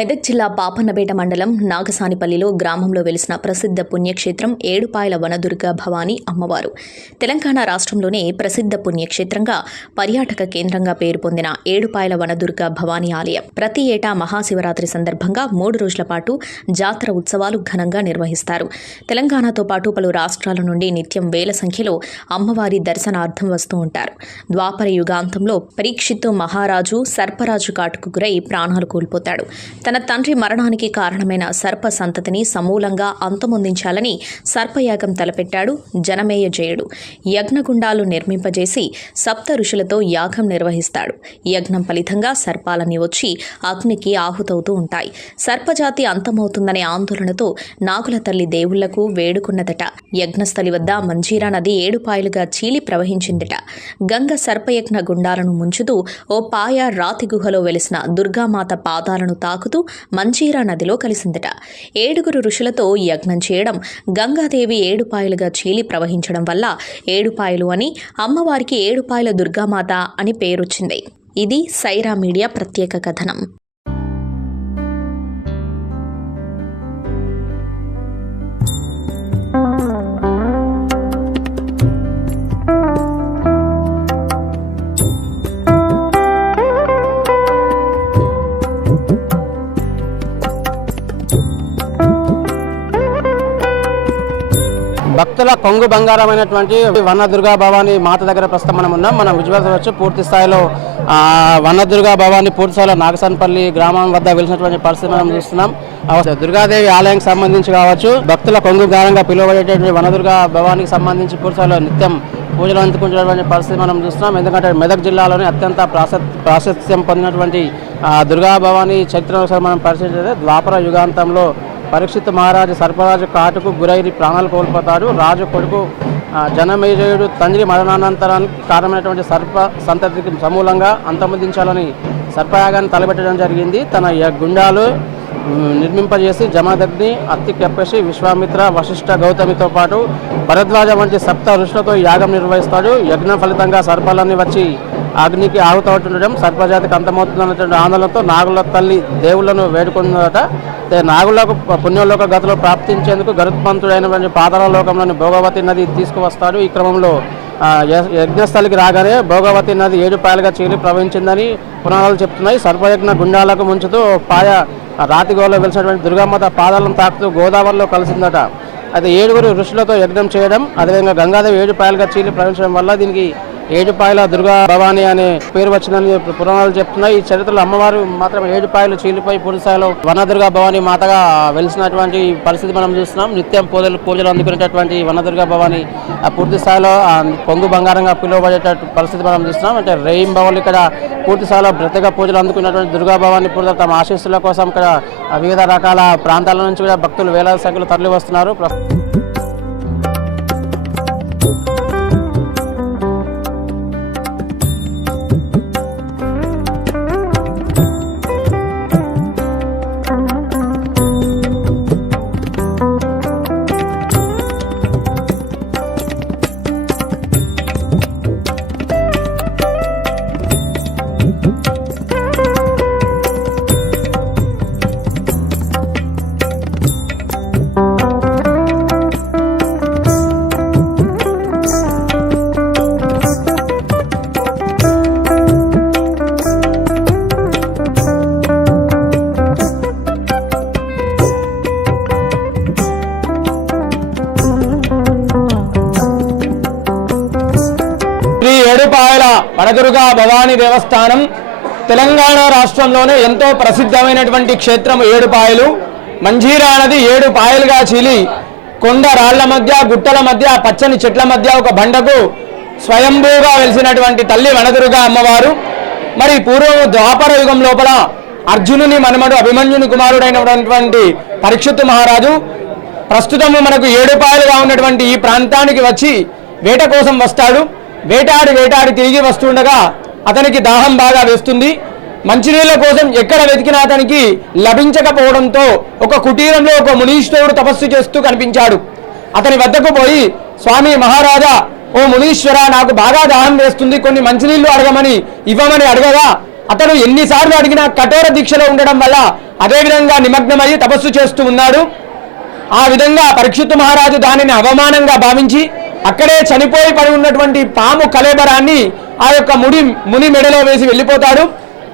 మెదక్ జిల్లా పాపన్నపేట మండలం నాగసానిపల్లిలో గ్రామంలో వెలిసిన ప్రసిద్ధ పుణ్యక్షేత్రం ఏడుపాయల వనదుర్గ భవానీ అమ్మవారు. తెలంగాణ రాష్ట్రంలోనే ప్రసిద్ధ పుణ్యక్షేత్రంగా పర్యాటక కేంద్రంగా పేరు పొందిన ఏడుపాయల వనదుర్గ భవానీ ఆలయం ప్రతి ఏటా మహాశివరాత్రి సందర్భంగా మూడు రోజుల పాటు జాతర ఉత్సవాలు ఘనంగా నిర్వహిస్తారు. తెలంగాణతో పాటు పలు రాష్ట్రాల నుండి నిత్యం వేల సంఖ్యలో అమ్మవారి దర్శనార్థం వస్తూ ఉంటారు. ద్వాపర యుగాంతంలో పరీక్షిత్తు మహారాజు సర్పరాజు కాటుకు గురై ప్రాణాలు కోల్పోతాడు. తన తండ్రి మరణానికి కారణమైన సర్ప సంతతిని సమూలంగా అంతమొందించాలని సర్పయాగం తలపెట్టాడు జనమేయ జయుడు. యజ్ఞగుండాలు నిర్మింపజేసి సప్త ఋషులతో యాగం నిర్వహిస్తాడు. యజ్ఞం ఫలితంగా సర్పాలన్నీ వచ్చి అగ్నికి ఆహుతవుతూ ఉంటాయి. సర్పజాతి అంతమవుతుందనే ఆందోళనతో నాగుల తల్లి దేవుళ్ళకు వేడుకున్నదట. యజ్ఞస్థలి వద్ద మంజీరా నది ఏడుపాయలుగా చీలి ప్రవహించిందట. గంగ సర్పయజ్ఞ గుండాలను ముంచుతూ ఓ పాయ రాతి గుహలో వెలిసిన దుర్గామాత పాదాలను తాకుతూ మంజీరా నదిలో కలిసిందట. ఏడుగురు ఋషులతో యజ్ఞం చేయడం గంగాదేవి ఏడుపాయలుగా చీలి ప్రవహించడం వల్ల ఏడుపాయలు అని అమ్మవారికి ఏడుపాయల దుర్గామాత అని పేరొచ్చింది. ఇది సైరా మీడియా ప్రత్యేక కథనం. భక్తుల కొంగు బంగారమైనటువంటి వన దుర్గా భవాని మాత దగ్గర ప్రస్తుతం మనం ఉన్నాం. మనం విజయవచ్చు పూర్తి స్థాయిలో ఆ, వన దుర్గా భవాని పూర్తి స్థాయిలో నాగసన్పల్లి గ్రామం వద్ద వెలిసినటువంటి పరిస్థితి మనం చూస్తున్నాం. దుర్గాదేవి ఆలయానికి సంబంధించి కావచ్చు భక్తుల కొంగు గారంగా పిలువబడేటువంటి వనదుర్గా భవానికి సంబంధించి పూర్తి స్థాయిలో నిత్యం పూజలు అందుకుంటున్నటువంటి పరిస్థితి మనం చూస్తున్నాం. ఎందుకంటే మెదక్ జిల్లాలోని అత్యంత ప్రాశస్త్యం పొందినటువంటి దుర్గా భవాని చరిత్ర ఒకసారి మనం పరిశీలిస్తే ద్వాపర యుగాంతంలో పరీక్షిత్ మహారాజు సర్పరాజు కాటుకు గురైరి ప్రాణాలు కోల్పోతాడు రాజు కొడుకు జనమేజయుడు తండ్రి మరణానంతరానికి కారణమైనటువంటి సర్ప సంతతికి సమూలంగా అంతమొందించాలని సర్పయాగాన్ని తలపెట్టడం జరిగింది. తన య- గుండాలు నిర్మింపజేసి జమదగ్ని అత్తి కెప్పసి విశ్వామిత్ర వశిష్ఠ గౌతమితో పాటు భరద్వాజ వంటి సప్త ఋషులతో యాగం నిర్వహిస్తాడు. యజ్ఞ ఫలితంగా సర్పాలన్నీ వచ్చి అగ్నికి ఆగుతవుతుండడం సర్పజాతికి అంతమవుతుందన్నటువంటి ఆందోళనతో నాగుల తల్లి దేవుళ్ళను వేడుకుందట. నాగులకు పుణ్యలోక గతిలో ప్రాప్తించేందుకు గరుత్మంతుడైనటువంటి పాతాళ లోకంలోని భోగవతి నది తీసుకువస్తాడు. ఈ క్రమంలో యజ్ఞస్థలికి రాగానే భోగవతి నది ఏడు పాయలుగా చీలి ప్రవహించిందని పురాణాలు చెప్తున్నాయి. సర్పయజ్ఞ గుండాలకు ముంచుతూ పాయ రాతిగోలో రాతి వెలిసినటువంటి దుర్గామాత పాదాలను తాకుతూ గోదావరిలో కలిసిందట. అయితే ఏడుగురు ఋషులతో యజ్ఞం చేయడం అదేవిధంగా గంగాదేవి ఏడు పాయలుగా చీలి ప్రవహించడం వల్ల దీనికి ఏడుపాయల దుర్గా భవాని అనే పేరు వచ్చిందని పురాణాలు చెప్తున్నాయి. ఈ చరిత్రలో అమ్మవారు మాత్రం ఏడుపాయలు చీలిపోయి పూర్తిస్థాయిలో వనదుర్గా భవాని మాతగా వెలిసినటువంటి పరిస్థితి మనం చూస్తున్నాం. నిత్యం పూజలు పూజలు అందుకునేటటువంటి వనదుర్గా భవాని ఆ పూర్తి స్థాయిలో పొంగు బంగారంగా పిలువబడేటటువంటి పరిస్థితి మనం చూస్తున్నాం. అంటే రెయిన్ ఇక్కడ పూర్తి స్థాయిలో ప్రత్యేక పూజలు అందుకున్నటువంటి దుర్గా భవాని పూర్తి తమ ఆశీస్సుల కోసం ఇక్కడ వివిధ రకాల ప్రాంతాల నుంచి కూడా భక్తులు వేలాది సంఖ్యలో తరలి వస్తున్నారు ప్రస్తుతం వడదుర్గా భవానీ దేవస్థానం తెలంగాణ రాష్ట్రంలోనే ఎంతో ప్రసిద్ధమైనటువంటి క్షేత్రం ఏడుపాయలు. మంజీరా నది ఏడు పాయలుగా చీలి కొండ రాళ్ళ మధ్య గుట్టల మధ్య పచ్చని చెట్ల మధ్య ఒక బండకు స్వయంభూగా వెలిసినటువంటి తల్లి వనదుర్గా అమ్మవారు. మరి పూర్వము ద్వాపర యుగం లోపల అర్జునుని మనమడు అభిమన్యుని కుమారుడైనటువంటి పరీక్షిత్ మహారాజు ప్రస్తుతము మనకు ఏడుపాయలుగా ఉన్నటువంటి ఈ ప్రాంతానికి వచ్చి వేట కోసం వస్తాడు. వేటాడి వేటాడి తిరిగి వస్తుండగా అతనికి దాహం బాగా వేస్తుంది. మంచినీళ్ళ కోసం ఎక్కడ వెతికినా అతనికి లభించకపోవడంతో ఒక కుటీరంలో ఒక మునీశ్వరుడు తపస్సు చేస్తూ కనిపించాడు. అతని వద్దకు పోయి స్వామి మహారాజా ఓ మునీశ్వర నాకు బాగా దాహం వేస్తుంది. కొన్ని మంచినీళ్ళు అడగమని ఇవ్వమని అడగగా అతను ఎన్నిసార్లు అడిగినా కఠోర దీక్షలో ఉండడం వల్ల అదేవిధంగా నిమగ్నమయ్యి తపస్సు చేస్తూ ఉన్నాడు. ఆ విధంగా పరీక్షిత్ మహారాజు దానిని అవమానంగా భావించి అక్కడే చనిపోయి పడి ఉన్నటువంటి పాము కలేబరాన్ని ఆ యొక్క ముడి ముని మెడలో వేసి వెళ్ళిపోతాడు.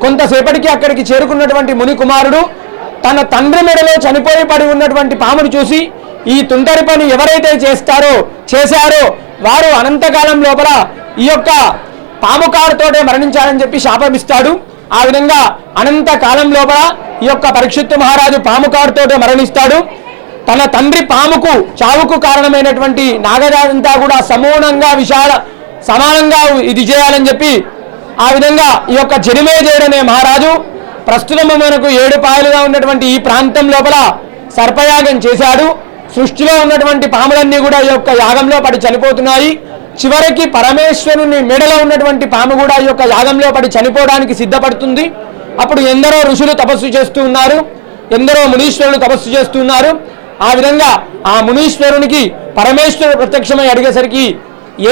కొంతసేపటికి అక్కడికి చేరుకున్నటువంటి ముని కుమారుడు తన తండ్రి మెడలో చనిపోయి పడి ఉన్నటువంటి పామును చూసి ఈ తుంటరి పని ఎవరైతే చేస్తారో చేశారో వారు అనంతకాలం లోపల ఈ యొక్క పాము కారుతోటే మరణించాలని చెప్పి శాపమిస్తాడు. ఆ విధంగా అనంతకాలం లోపల ఈ యొక్క పరీక్షిత్తు మహారాజు పాము కారుతోటే మరణిస్తాడు. తన తండ్రి పాముకు చావుకు కారణమైనటువంటి నాగరాజంతా కూడా సమూలంగా విశాల సమానంగా ఇది చేయాలని చెప్పి ఆ విధంగా ఈ యొక్క జనిమేజయుడనే మహారాజు ప్రస్తుతం మనకు ఏడు పాయలుగా ఉన్నటువంటి ఈ ప్రాంతం లోపల సర్పయాగం చేశాడు. సృష్టిలో ఉన్నటువంటి పాములన్నీ కూడా ఈ యొక్క యాగంలో పడి చనిపోతున్నాయి. చివరికి పరమేశ్వరుని మెడలో ఉన్నటువంటి పాము కూడా ఈ యొక్క యాగంలో పడి చనిపోవడానికి సిద్ధపడుతుంది. అప్పుడు ఎందరో ఋషులు తపస్సు చేస్తూ ఉన్నారు. ఎందరో మునీశ్వరులు తపస్సు చేస్తున్నారు ఆ విధంగా ఆ మునీశ్వరునికి పరమేశ్వరుడు ప్రత్యక్షమై అడిగేసరికి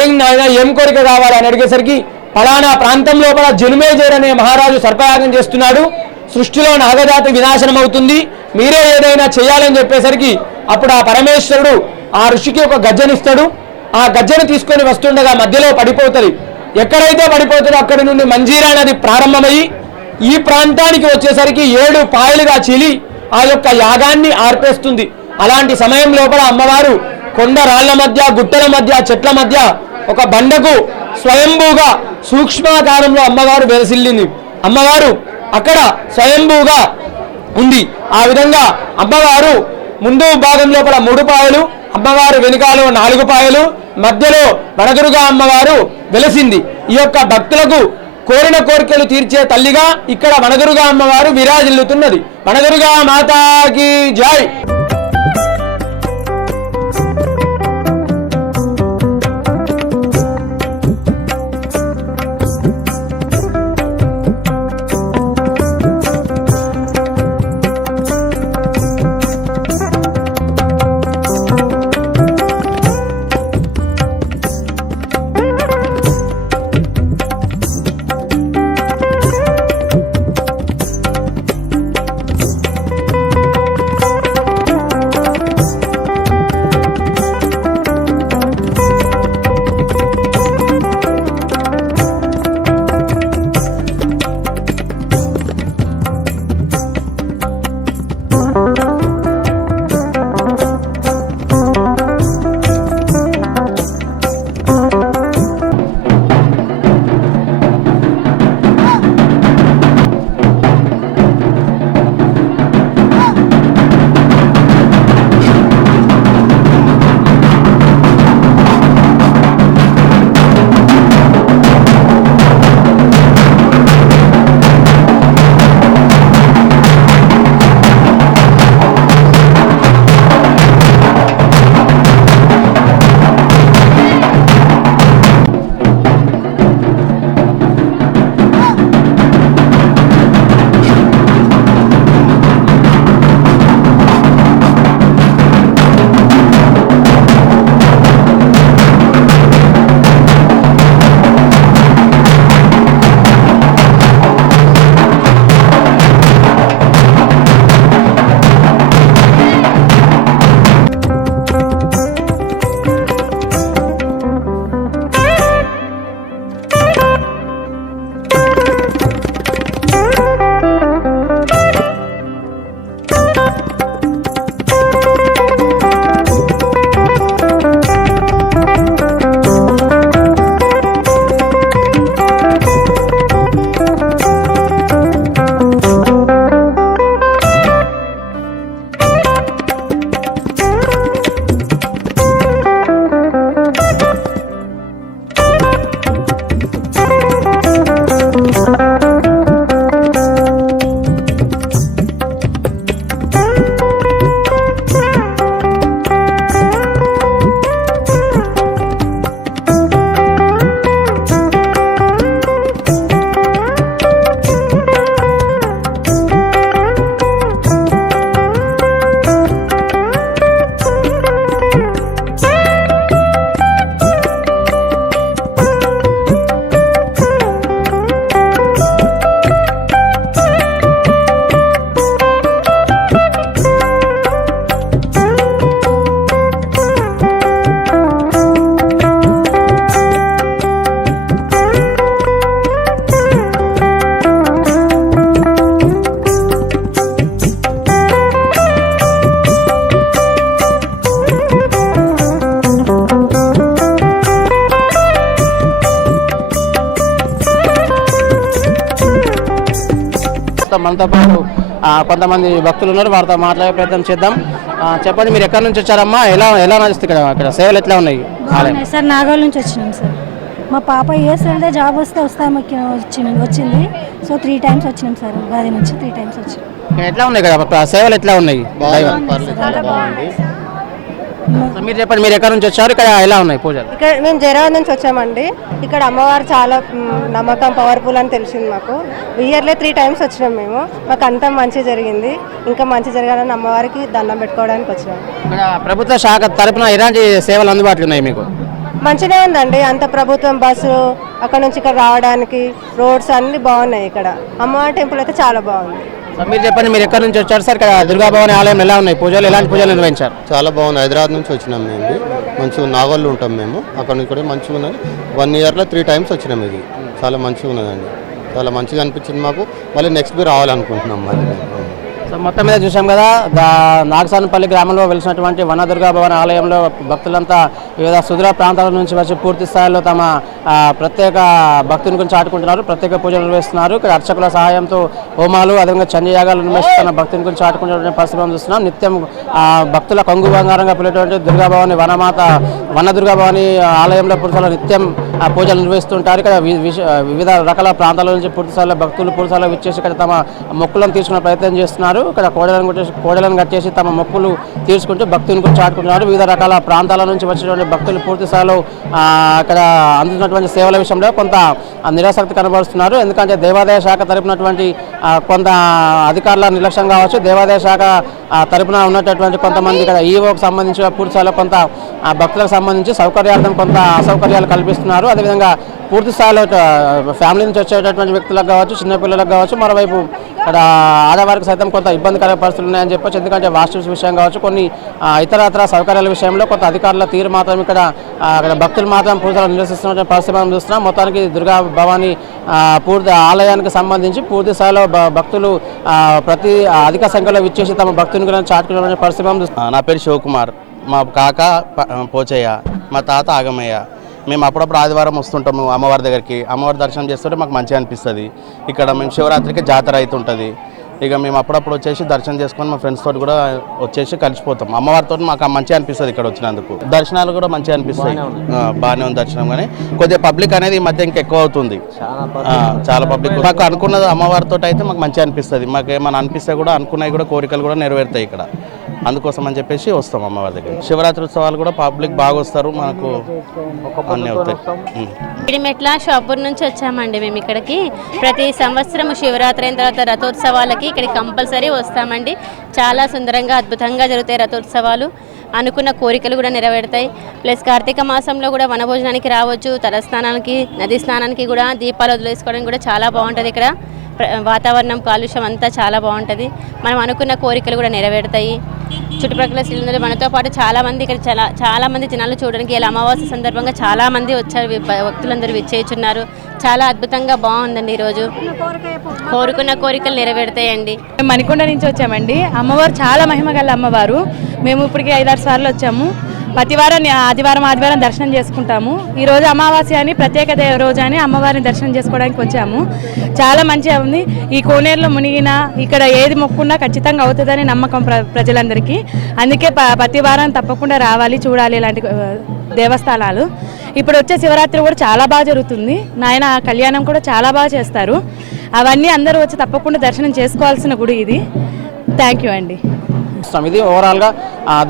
ఏం నాయన ఏం కోరిక కావాలి? అని అడిగేసరికి ఫలానా ప్రాంతం లోపల జనుమేజర్ అనే మహారాజు సర్పయాగం చేస్తున్నాడు. సృష్టిలో నాగజాతి వినాశనం అవుతుంది మీరే ఏదైనా చేయాలని చెప్పేసరికి అప్పుడు ఆ పరమేశ్వరుడు ఆ ఋషికి ఒక గజ్జనిస్తాడు. ఆ గజ్జను తీసుకొని వస్తుండగా మధ్యలో పడిపోతుంది. ఎక్కడైతే పడిపోతుందో అక్కడి నుండి మంజీరా నది ప్రారంభమయ్యి ఈ ప్రాంతానికి వచ్చేసరికి ఏడు పాయలుగా చీలి ఆ యొక్క యాగాన్ని ఆర్పేస్తుంది. అలాంటి సమయం లోపల అమ్మవారు కొండ రాళ్ళ మధ్య గుట్టల మధ్య చెట్ల మధ్య ఒక బండకు స్వయంభూగా సూక్ష్మాకారంలో అమ్మవారు వెలసిల్లింది. అమ్మవారు అక్కడ స్వయంభూగా ఉంది. ఆ విధంగా అమ్మవారు ముందు భాగం లోపల మూడు పాయలు అమ్మవారు వెనుకాలో నాలుగు పాయలు మధ్యలో వనదురుగా అమ్మవారు వెలసింది. ఈ యొక్క భక్తులకు కోరిన కోరికలు తీర్చే తల్లిగా ఇక్కడ వనదురుగా అమ్మవారు విరాజిల్లుతున్నది. వనదురుగా మాతాకి జై! మనతో పాటు కొంతమంది భక్తులు ఉన్నారు. వారితో మాట్లాడే ప్రయత్నం చేద్దాం. చెప్పండి మీరు ఎక్కడి నుంచి వచ్చారమ్మా? ఎలా ఎలా నడుస్తుంది ఇక్కడ? ఇక్కడ సేవలు ఎట్లా ఉన్నాయి? సార్. నాగోల్ నుంచి వచ్చినాం సార్. మా పాప ఇయర్స్ వెళ్తే జాబ్ వస్తే వస్తాం వచ్చింది వచ్చింది. సో త్రీ టైమ్స్ వచ్చినాం సార్. ఉగాది నుంచి త్రీ టైమ్స్ వచ్చినాం. ఎట్లా ఉన్నాయి ఇక్కడ? సేవలు ఎట్లా ఉన్నాయి? మీరు చెప్పండి మీరు ఎక్కడి నుంచి వచ్చారు? ఇక్కడ ఎలా ఉన్నాయి పూజలు? ఇక్కడ మేము జైరాబాద్ నుంచి వచ్చామండి. ఇక్కడ అమ్మవారు చాలా నమ్మకం పవర్ఫుల్ అని తెలిసింది మాకు. ఇయర్లీ త్రీ టైమ్స్ వచ్చినాం మేము. మాకు అంతా మంచి జరిగింది. ఇంకా మంచి జరగాలని అమ్మవారికి దండం పెట్టుకోవడానికి వచ్చినాం. ఇక్కడ ప్రభుత్వ శాఖ తరపున ఎలాంటి సేవలు అందుబాటులో ఉన్నాయి మీకు? మంచిగా ఉందండి. అంత ప్రభుత్వం బస్సు అక్కడ నుంచి ఇక్కడ రావడానికి రోడ్స్ అన్ని బాగున్నాయి ఇక్కడ. అమ్మవారి టెంపుల్ అయితే చాలా బాగుంది. మీరు చెప్పండి మీరు ఎక్కడి నుంచి వచ్చారు సార్? ఇక్కడ దుర్గాభవాని ఆలయం ఎలా ఉన్నాయి? పూజలు ఎలాంటి పూజలు నిర్వహించారు? చాలా బాగుంది హైదరాబాద్ నుంచి వచ్చినాం మేము. మంచిగా నాగోళ్ళు ఉంటాం మేము. అక్కడ నుంచి కూడా మంచిగా ఉన్నది. వన్ ఇయర్లో త్రీ టైమ్స్ వచ్చినాం ఇది. చాలా మంచిగా ఉన్నదండి. చాలా మంచిగా అనిపించింది మాకు. మళ్ళీ నెక్స్ట్ బి రావాలనుకుంటున్నాం మళ్ళీ సో మొత్తం మీద చూసాం కదా నాగసానపల్లి గ్రామంలో వెలిసినటువంటి వనదుర్గా భవన ఆలయంలో భక్తులంతా వివిధ సుదూర ప్రాంతాల నుంచి వచ్చి పూర్తి స్థాయిలో తమ ప్రత్యేక భక్తుని గురించి ఆడుకుంటున్నారు ప్రత్యేక పూజలు నిర్వహిస్తున్నారు. ఇక్కడ అర్చకుల సహాయంతో హోమాలు అదేవిధంగా చంద్రయాగాలు నిర్వహిస్తున్న తన భక్తుని గురించి ఆడుకుంటున్న పరిస్థితి మనం చూస్తున్నాం. నిత్యం భక్తుల కొంగు బంగారంగా పిలిచేటువంటి దుర్గాభవాని వనమాత వన భవాని ఆలయంలో పురుషులు నిత్యం పూజలు నిర్వహిస్తుంటారు ఇక్కడ వివిధ రకాల ప్రాంతాల నుంచి పూర్తి స్థాయిలో భక్తులు పూర్తి స్థాయిలో విచ్చేసి ఇక్కడ తమ మొక్కులను తీసుకునే ప్రయత్నం చేస్తున్నారు. ఇక్కడ కోడలను కొట్టేసి కోడలను కట్టేసి తమ మొక్కులు తీర్చుకుంటూ భక్తుని గురించి ఆడుకుంటున్నారు. వివిధ రకాల ప్రాంతాల నుంచి వచ్చినటువంటి భక్తులు పూర్తి స్థాయిలో ఆ, అక్కడ అందుతున్నటువంటి సేవల విషయంలో కొంత నిరాసక్తి కనబరుస్తున్నారు. ఎందుకంటే దేవాదాయ శాఖ తరపునటువంటి కొంత అధికారుల నిర్లక్ష్యం కావచ్చు. దేవాదాయ శాఖ తరపున ఉన్నటువంటి కొంతమంది ఇక్కడ ఈఓకి సంబంధించిన పూర్తి స్థాయిలో కొంత భక్తులకు సంబంధించి సౌకర్యార్థం కొంత అసౌకర్యాలు కల్పిస్తున్నారు. అదేవిధంగా పూర్తి స్థాయిలో ఫ్యామిలీ నుంచి వచ్చేటటువంటి వ్యక్తులకు కావచ్చు చిన్నపిల్లలకు కావచ్చు మరోవైపు ఇక్కడ ఆడవారికి సైతం కొంత ఇబ్బందికర పరిస్థితులు ఉన్నాయని చెప్పొచ్చు. ఎందుకంటే వాష్రూమ్స్ విషయం కావచ్చు కొన్ని ఇతరత్ర సౌకర్యాల విషయంలో కొంత అధికారుల తీరు మాత్రం ఇక్కడ అక్కడ భక్తులు మాత్రం పూజలు నిరసిస్తున్న పరిస్థితి మనం చూస్తున్నాం. మొత్తానికి దుర్గా భవాని పూర్తి ఆలయానికి సంబంధించి పూర్తి స్థాయిలో భక్తులు ప్రతి అధిక సంఖ్యలో విచ్చేసి తమ భక్తుని గురించి చాటుకునే పరిస్థితి మనం చూస్తున్నాం. నా పేరు శివకుమార్. మా కాక పోచయ్య మా తాత ఆగమయ్య. మేము అప్పుడప్పుడు ఆదివారం వస్తుంటాము అమ్మవారి దగ్గరికి. అమ్మవారి దర్శనం చేస్తుంటే మాకు మంచిగా అనిపిస్తుంది. ఇక్కడ మేము శివరాత్రికి జాతర అవుతుంటుంది ఇక మేము అప్పుడప్పుడు వచ్చేసి దర్శనం చేసుకొని మా ఫ్రెండ్స్ తోటి కూడా వచ్చేసి కలిసిపోతాం. అమ్మవారితో మాకు మంచిగా అనిపిస్తుంది ఇక్కడ వచ్చినందుకు. దర్శనాలు కూడా మంచిగా అనిపిస్తాయి. బాగానే ఉంది దర్శనం కానీ కొద్దిగా పబ్లిక్ అనేది ఈ మధ్య ఇంకా ఎక్కువ అవుతుంది. చాలా పబ్లిక్. మాకు అనుకున్నది అమ్మవారితో అయితే మాకు మంచిగా అనిపిస్తుంది. మాకు ఏమైనా అనిపిస్తే కూడా అనుకున్నవి కూడా కోరికలు కూడా నెరవేరుతాయి ఇక్కడ. అందుకోసం అని చెప్పేసి వస్తాం అమ్మవారి దగ్గర శివరాత్రి ఉత్సవాలు కూడా పబ్లిక్ బాగా వస్తారు మనకు అన్నీ అవుతాయి. ఇడిమెట్ల షాపూర్ నుంచి వచ్చామండి మేము ఇక్కడికి. ప్రతి సంవత్సరం శివరాత్రి అయిన తర్వాత రథోత్సవాలకి ఇక్కడికి కంపల్సరీ వస్తామండి. చాలా సుందరంగా అద్భుతంగా జరుగుతాయి రథోత్సవాలు. అనుకున్న కోరికలు కూడా నెరవేరుతాయి. ప్లస్ కార్తీక మాసంలో కూడా వనభోజనానికి రావచ్చు తలస్నానానికి నది స్నానానికి కూడా దీపాలు వదిలేసుకోవడానికి కూడా చాలా బాగుంటుంది ఇక్కడ. వాతావరణం కాలుష్యం అంతా చాలా బాగుంటుంది. మనం అనుకున్న కోరికలు కూడా నెరవేరుతాయి. చుట్టుప్రక్కల శ్రీలందరూ మనతో పాటు చాలా మంది ఇక్కడ చాలా చాలా మంది జనాలు చూడడానికి ఇలా అమావాస్య సందర్భంగా చాలా మంది వచ్చారు. భక్తులందరూ విచ్చేయుచున్నారు. చాలా అద్భుతంగా బాగుందండి ఈరోజు కోరుకున్న కోరికలు నెరవేరుతాయండి. మేము మణికొండ నుంచి వచ్చామండి. అమ్మవారు చాలా మహిమ గల అమ్మవారు. మేము ఇప్పటికి ఐదారు సార్లు వచ్చాము. ప్రతి వారం ఆదివారం ఆదివారం దర్శనం చేసుకుంటాము. ఈరోజు అమావాస్య అని ప్రత్యేక రోజు అని అమ్మవారిని దర్శనం చేసుకోవడానికి వచ్చాము. చాలా మంచిగా ఉంది. ఈ కోనేరులో మునిగిన ఇక్కడ ఏది మొక్కున్నా ఖచ్చితంగా అవుతుందని నమ్మకం ప్ర ప్రజలందరికీ. అందుకే ప్రతి వారం తప్పకుండా రావాలి చూడాలి ఇలాంటి దేవస్థానాలు. ఇప్పుడు వచ్చే శివరాత్రి కూడా చాలా బాగా జరుగుతుంది. నాయన కళ్యాణం కూడా చాలా బాగా చేస్తారు. అవన్నీ అందరూ వచ్చి తప్పకుండా దర్శనం చేసుకోవాల్సిన గుడి ఇది. థ్యాంక్ యూ అండి. చూపిస్తాం ఇది ఓవరాల్గా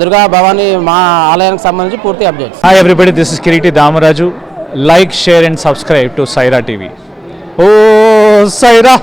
దుర్గా భవాని మా ఆలయానికి సంబంధించి పూర్తి update hi everybody this is Kireeti Damaraju like share and subscribe to Saira TV oh Sye Raa